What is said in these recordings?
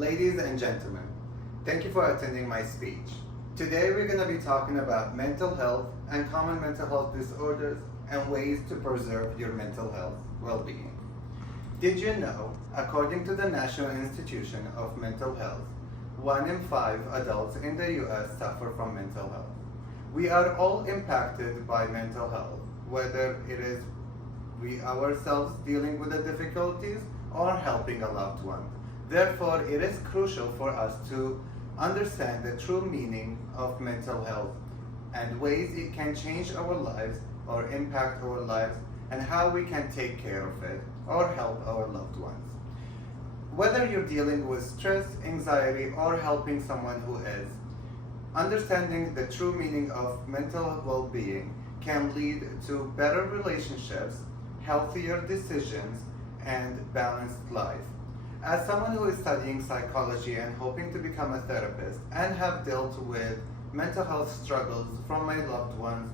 Ladies and gentlemen, thank you for attending my speech. Today we're going to be talking about mental health and common mental health disorders and ways to preserve your mental health well-being. Did you know, according to the National Institution of Mental Health, 1 in 5 adults in the US suffer from mental health. We are all impacted by mental health, whether it is we ourselves dealing with the difficulties or helping a loved one. Therefore, it is crucial for us to understand the true meaning of mental health and ways it can change our lives or impact our lives and how we can take care of it or help our loved ones. Whether you're dealing with stress, anxiety, or helping someone who is, understanding the true meaning of mental well-being can lead to better relationships, healthier decisions, and balanced life. As someone who is studying psychology and hoping to become a therapist and have dealt with mental health struggles from my loved ones,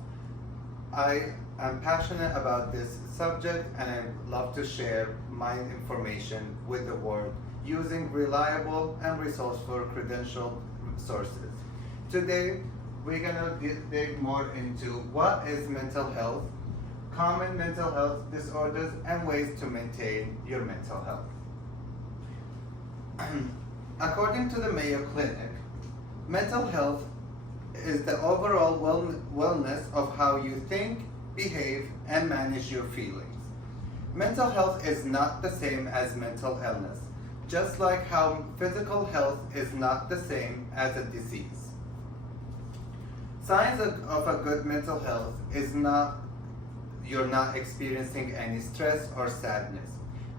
I am passionate about this subject and I love to share my information with the world using reliable and resourceful credentialed sources. Today, we're gonna dig more into what is mental health, common mental health disorders, and ways to maintain your mental health. According to the Mayo Clinic, mental health is the overall wellness of how you think, behave, and manage your feelings. Mental health is not the same as mental illness, just like how physical health is not the same as a disease. Signs of a good mental health is you're not experiencing any stress or sadness.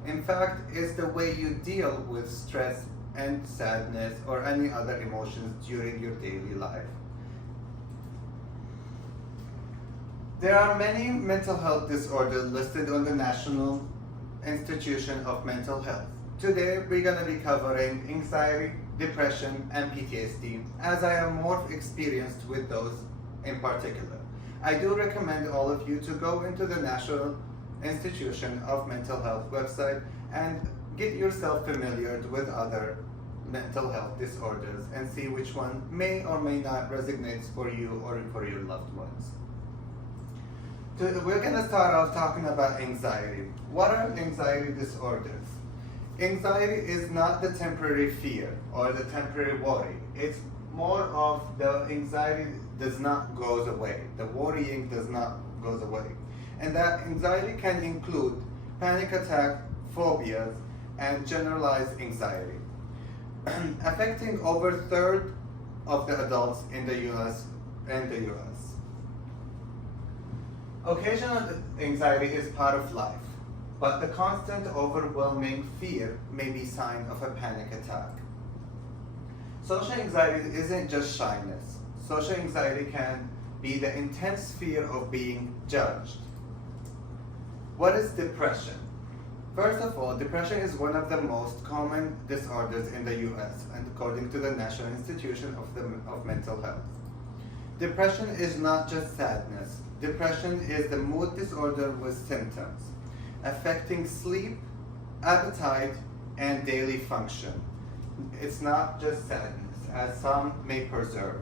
In fact, it's the way you deal with stress and sadness or any other emotions during your daily life. There are many mental health disorders listed on the National Institution of Mental Health. Today, we're going to be covering anxiety, depression, and PTSD, as I am more experienced with those in particular. I do recommend all of you to go into the National Institution of Mental Health website and get yourself familiar with other mental health disorders and see which one may or may not resonate for you or for your loved ones. We're going to start off talking about anxiety. What are anxiety disorders? Anxiety is not the temporary fear or the temporary worry. It's more of the anxiety does not go away. The worrying does not go away. And that anxiety can include panic attack, phobias, and generalized anxiety, affecting over a third of the adults in the US. Occasional anxiety is part of life, but the constant overwhelming fear may be a sign of a panic attack. Social anxiety isn't just shyness. Social anxiety can be the intense fear of being judged. What is depression? First of all, depression is one of the most common disorders in the US, and according to the National Institution of Mental Health. Depression is not just sadness. Depression is the mood disorder with symptoms affecting sleep, appetite, and daily function. It's not just sadness, as some may preserve.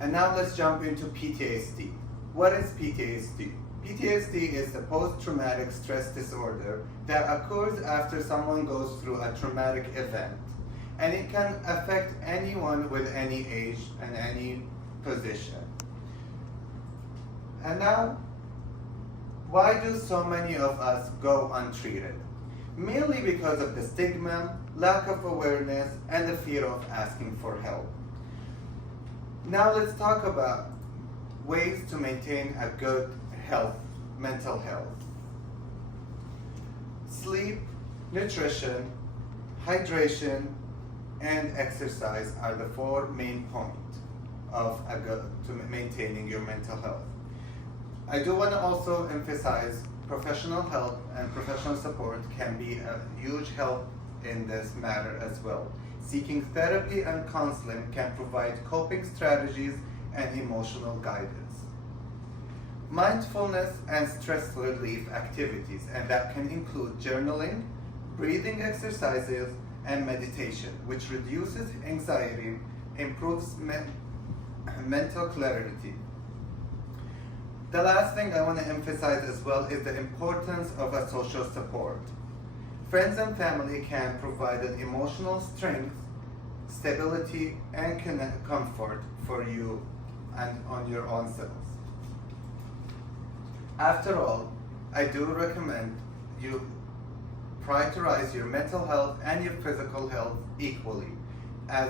And now let's jump into PTSD. What is PTSD? PTSD is a post-traumatic stress disorder that occurs after someone goes through a traumatic event. And it can affect anyone with any age and any position. And now, why do so many of us go untreated? Mainly because of the stigma, lack of awareness, and the fear of asking for help. Now let's talk about ways to maintain a good mental health. Sleep, nutrition, hydration, and exercise are the 4 main points of maintaining your mental health. I do want to also emphasize professional help and professional support can be a huge help in this matter as well. Seeking therapy and counseling can provide coping strategies and emotional guidance. Mindfulness and stress relief activities, and that can include journaling, breathing exercises, and meditation, which reduces anxiety, improves mental clarity. The last thing I want to emphasize as well is the importance of a social support. Friends and family can provide an emotional strength, stability, and comfort for you and on your own selves. After all, I do recommend you prioritize your mental health and your physical health equally, as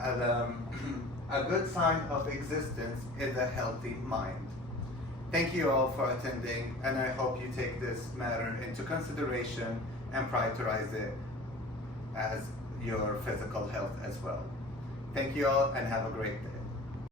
a good sign of existence is a healthy mind. Thank you all for attending, and I hope you take this matter into consideration and prioritize it as your physical health as well. Thank you all, and have a great day.